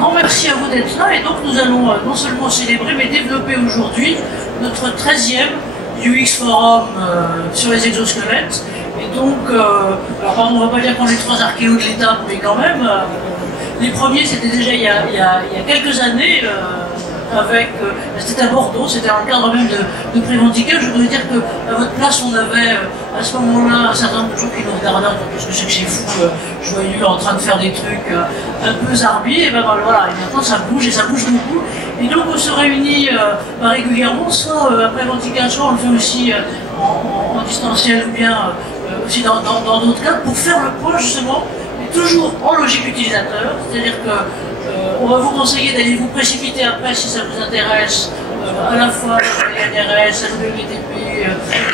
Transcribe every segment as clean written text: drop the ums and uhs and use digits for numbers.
grand merci à vous d'être là. Et donc nous allons non seulement célébrer, mais développer aujourd'hui notre 13e UX Forum sur les exosquelettes. Et donc, alors pardon, on ne va pas dire qu'on est 3 archéos de l'étape, mais quand même, les premiers c'était déjà il y a quelques années, c'était à Bordeaux, c'était dans le cadre même de Préventica. Je voudrais dire qu'à votre place, on avait à ce moment-là un certain nombre de gens qui nous regardaient, parce que c'est que c'est fou, joyeux, en train de faire des trucs un peu zarbi, et ben voilà, et maintenant ça bouge, et ça bouge beaucoup. Et donc on se réunit régulièrement, soit à Préventica, soit on le fait aussi en distanciel, ou bien aussi dans d'autres cas, pour faire le point justement, mais toujours en logique utilisateur, c'est-à-dire que on va vous conseiller d'aller vous précipiter après si ça vous intéresse, à la fois à l'INRS, à l'UWTP,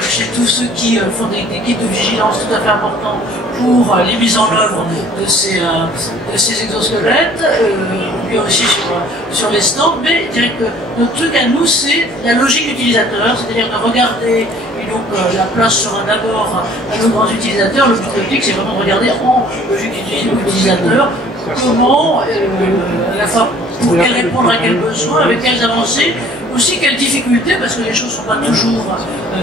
chez tous ceux qui font des kits de vigilance tout à fait importants pour les mises en œuvre de ces exosquelettes, puis aussi sur les stands. Mais je dirais que notre truc à nous, c'est la logique utilisateur, c'est-à-dire de regarder, et donc la place sera d'abord à nos grands utilisateurs. Le but c'est vraiment de regarder en logique utilisateur comment, à la fois pour répondre à quels besoins, avec quelles avancées, aussi quelles difficultés, parce que les choses ne sont pas toujours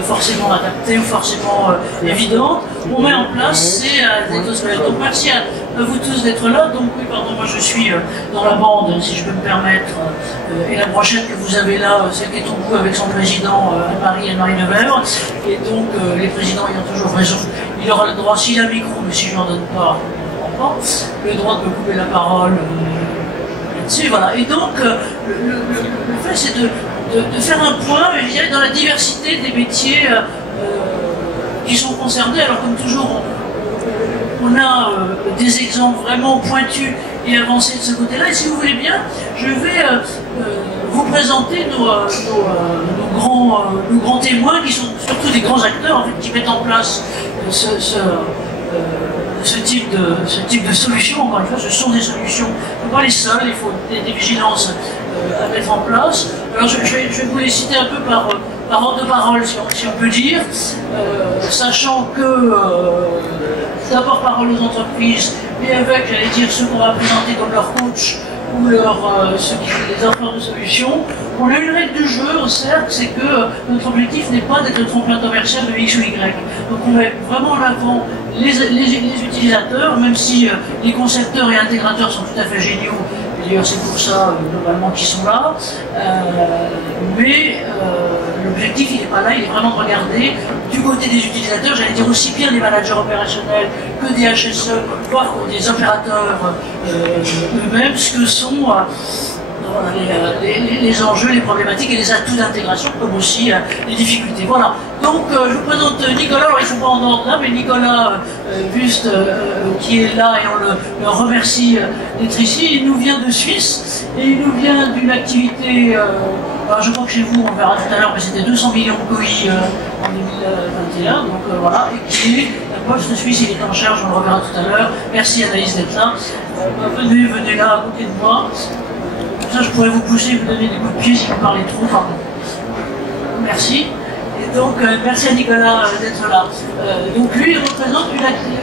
forcément adaptées ou forcément évidentes, on met en place ces exosquelettes. Donc merci à vous tous d'être là. Donc oui, pardon, moi je suis dans la bande, si je peux me permettre, et la prochaine que vous avez là, celle qui est au bout avec son président Anne-Marie Nevers, et donc les présidents ayant toujours raison, il aura le droit, s'il a un micro, mais si je n'en donne pas, le droit de me couper la parole là-dessus, voilà. Et donc, le fait, c'est de faire un point, je dirais, dans la diversité des métiers qui sont concernés. Alors, comme toujours, on a des exemples vraiment pointus et avancés de ce côté-là. Et si vous voulez bien, je vais vous présenter nos grands témoins, qui sont surtout des grands acteurs, en fait, qui mettent en place ce type de solutions. Encore une fois, ce sont des solutions, il ne faut pas les seuls, il faut des vigilances à mettre en place. Alors je vais vous les citer un peu par ordre de parole, si on peut dire, sachant que d'abord parole aux entreprises, mais avec, j'allais dire, ceux qu'on va présenter comme leur coach ou ceux qui font des offres de solutions. On a une règle du jeu au cercle, c'est que notre objectif n'est pas d'être le tremplin commercial de X ou Y. Donc on met vraiment en avant les utilisateurs, même si les concepteurs et intégrateurs sont tout à fait géniaux, d'ailleurs c'est pour ça globalement qu'ils sont là, mais l'objectif il n'est pas là, il est vraiment de regarder du côté des utilisateurs, j'allais dire aussi bien des managers opérationnels que des HSE, voire des opérateurs eux-mêmes, ce que sont les enjeux, les problématiques et les atouts d'intégration, comme aussi les difficultés. Voilà. Donc je vous présente Nicolas, alors ils ne sont pas en ordre là, mais Nicolas Buste qui est là et on le remercie d'être ici. Il nous vient de Suisse et il nous vient d'une activité, alors je crois que chez vous, on verra tout à l'heure, mais c'était 200 millions de colis en 2021, donc voilà, et qui est la poste suisse, il est en charge, on le reverra tout à l'heure. Merci Anaïs d'être là. Venez là à côté de moi. Ça, je pourrais vous pousser, vous donner des coups de pied si vous parlez trop, pardon. Merci. Et donc, merci à Nicolas d'être là. Donc, lui, il représente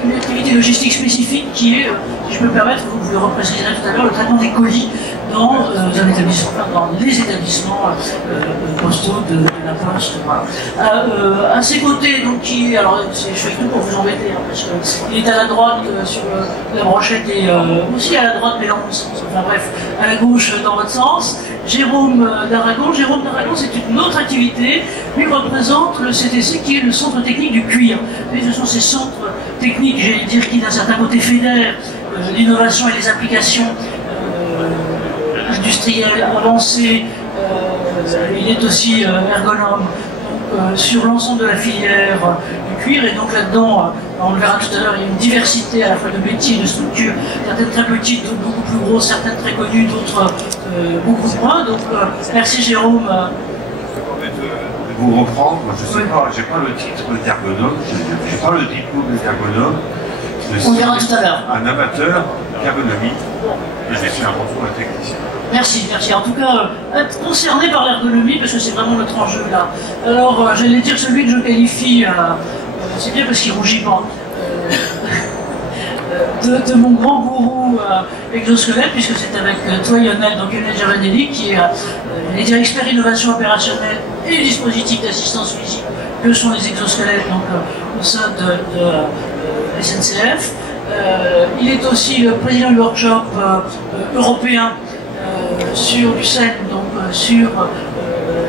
une activité logistique spécifique qui est, si je peux me permettre, vous le repréciserez tout à l'heure, le traitement des colis dans un établissement, dans les établissements postaux de la Poste. Voilà. À ses côtés, donc, qui est, alors, je fais tout pour vous embêter, hein, parce qu'il est à la droite sur la brochette et aussi à la droite, mais dans mon sens. Enfin bref, à la gauche dans votre sens. Jérôme d'Aragon. Jérôme d'Aragon, c'est une autre activité. Lui représente le CTC qui est le centre technique du cuir. Et ce sont ces centres techniques, j'allais dire, qui d'un certain côté fédèrent l'innovation et les applications industrielles avancées. Il est aussi ergonome donc, sur l'ensemble de la filière du cuir. Et donc là-dedans, on le verra tout à l'heure, il y a une diversité à la fois de métiers et de structures, certaines très petites, d'autres beaucoup plus grosses, certaines très connues, d'autres beaucoup moins. Donc merci Jérôme. Vous reprendre, je sais pas, j'ai pas le titre d'ergonome, j'ai pas le diplôme d'ergonome. On verra tout à l'heure. Un amateur d'ergonomie, et j'ai fait un retour à technicien. Merci, merci. En tout cas, être concerné par l'ergonomie, parce que c'est vraiment notre enjeu là. Alors, j'allais dire celui que je qualifie, c'est bien parce qu'il rougit pas. de mon grand gourou exosquelette, puisque c'est avec toi Lionel, donc Lionel Giovanelli, qui est expert innovation opérationnelle et dispositifs d'assistance physique que sont les exosquelettes donc, au sein de SNCF. Il est aussi le président du workshop européen sur du SEN, donc sur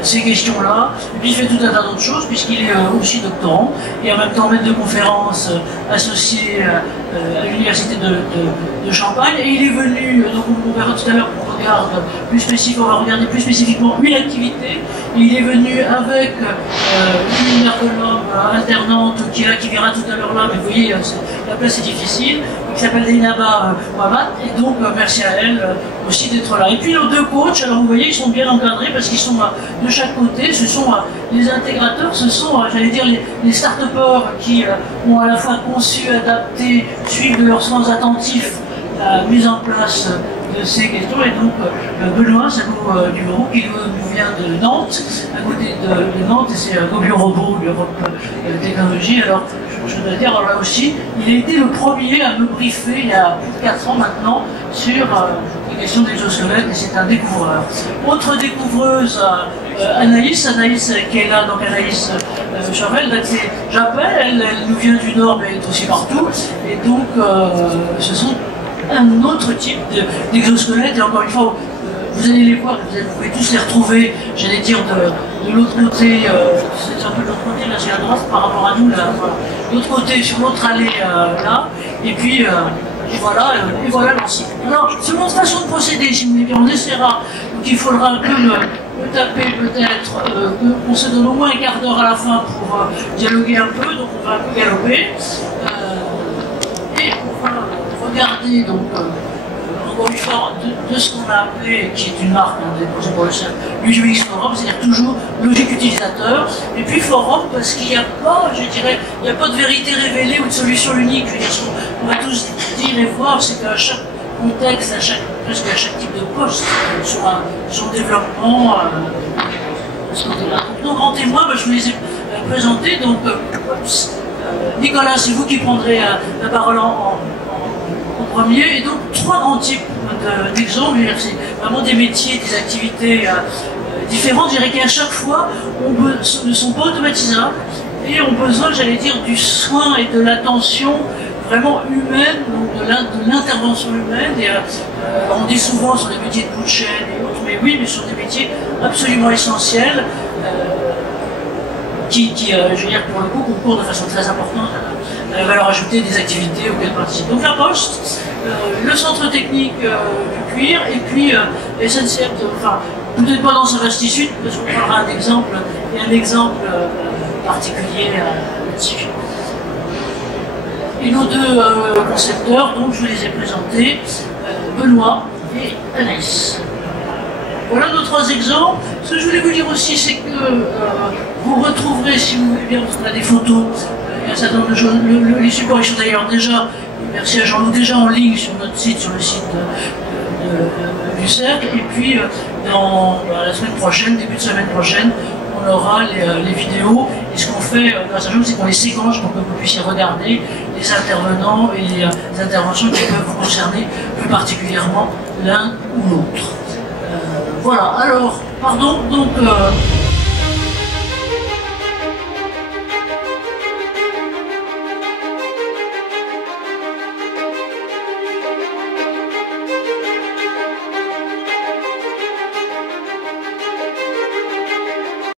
ces questions-là. Et puis il fait tout un tas d'autres choses puisqu'il est aussi doctorant et en même temps maître de conférence associé à l'université de Champagne. Et il est venu, donc on verra tout à l'heure qu'on regarde on va regarder plus spécifiquement une activité. Et il est venu avec une ergonome alternante qui verra tout à l'heure là, mais vous voyez, la place est difficile, qui s'appelle Dainaba Wabat, et donc merci à elle aussi d'être là. Et puis nos deux coachs, alors vous voyez, ils sont bien encadrés parce qu'ils sont de chaque côté, ce sont les intégrateurs, ce sont, j'allais dire, les start-upers qui ont à la fois conçu, adapté, suivent de leurs soins attentifs la mise en place de ces questions. Et donc Benoît Sago du groupe qui nous vient de Nantes, à côté de Nantes, et c'est Gobio Robot, l'Europe Technologie. Alors je dois dire, alors là aussi, il a été le premier à me briefer il y a plus de 4 ans maintenant sur les questions d'exosquelette, et c'est un découvreur. Autre découvreuse, Anaïs qui est là, donc Anaïs Chavel, j'appelle, elle nous vient du Nord mais elle est aussi partout, et donc ce sont un autre type d'exosquelette, et encore une fois, vous allez les voir, vous pouvez tous les retrouver, j'allais dire, de l'autre côté, c'est un peu de l'autre côté, là c'est à droite par rapport à nous, là, voilà. De l'autre côté, sur l'autre allée, là, et puis, et voilà l'ensemble. Alors, selon façon de procéder, si vous voulez bien, on essaiera, donc il faudra un peu me taper peut-être, qu'on se donne au moins un quart d'heure à la fin pour dialoguer un peu, donc on va un peu galoper, et on va regarder, donc, encore une fois, de ce qu'on a appelé, qui est une marque des projets pour le UX Forum, c'est-à-dire toujours logique utilisateur, et puis Forum parce qu'il n'y a pas, je dirais, il n'y a pas de vérité révélée ou de solution unique. Je veux dire, ce qu'on va tous dire et voir, c'est qu'à chaque contexte, presque à chaque type de poste, sur son développement, ce côté-là. Donc en témoin, je vous les ai présentés, donc Nicolas, c'est vous qui prendrez la parole en premier, et donc 3 grands types d'exemples, c'est vraiment des métiers, des activités différentes, je dirais qu'à chaque fois ne sont pas automatisables et ont besoin, j'allais dire, du soin et de l'attention vraiment humaine, donc de l'intervention humaine, et on dit souvent sur des métiers de bout de chaîne et autres, mais oui, mais sur des métiers absolument essentiels qui je veux dire, pour le coup, concourent de façon très importante à la valeur ajoutée des activités auxquelles participent. Donc la Poste, le centre technique du cuir, et puis SNCF, enfin, peut-être pas dans sa vastitude, parce qu'on prendra un exemple particulier là-dessus. Et nos deux concepteurs, donc je vous les ai présentés, Benoît et Anaïs. Voilà nos 3 exemples. Ce que je voulais vous dire aussi, c'est que vous retrouverez, si vous voulez bien, parce qu'on a des photos, il y a un certain nombre de choses, les supports, ils sont d'ailleurs déjà, merci à Jean-Loup, déjà en ligne sur notre site, sur le site du Cercle, et puis la semaine prochaine, début de semaine prochaine, on aura les vidéos, et ce qu'on fait grâce à Jean, c'est qu'on les séquence pour que vous puissiez regarder les intervenants et les interventions qui peuvent vous concerner plus particulièrement l'un ou l'autre. Voilà, alors, pardon, donc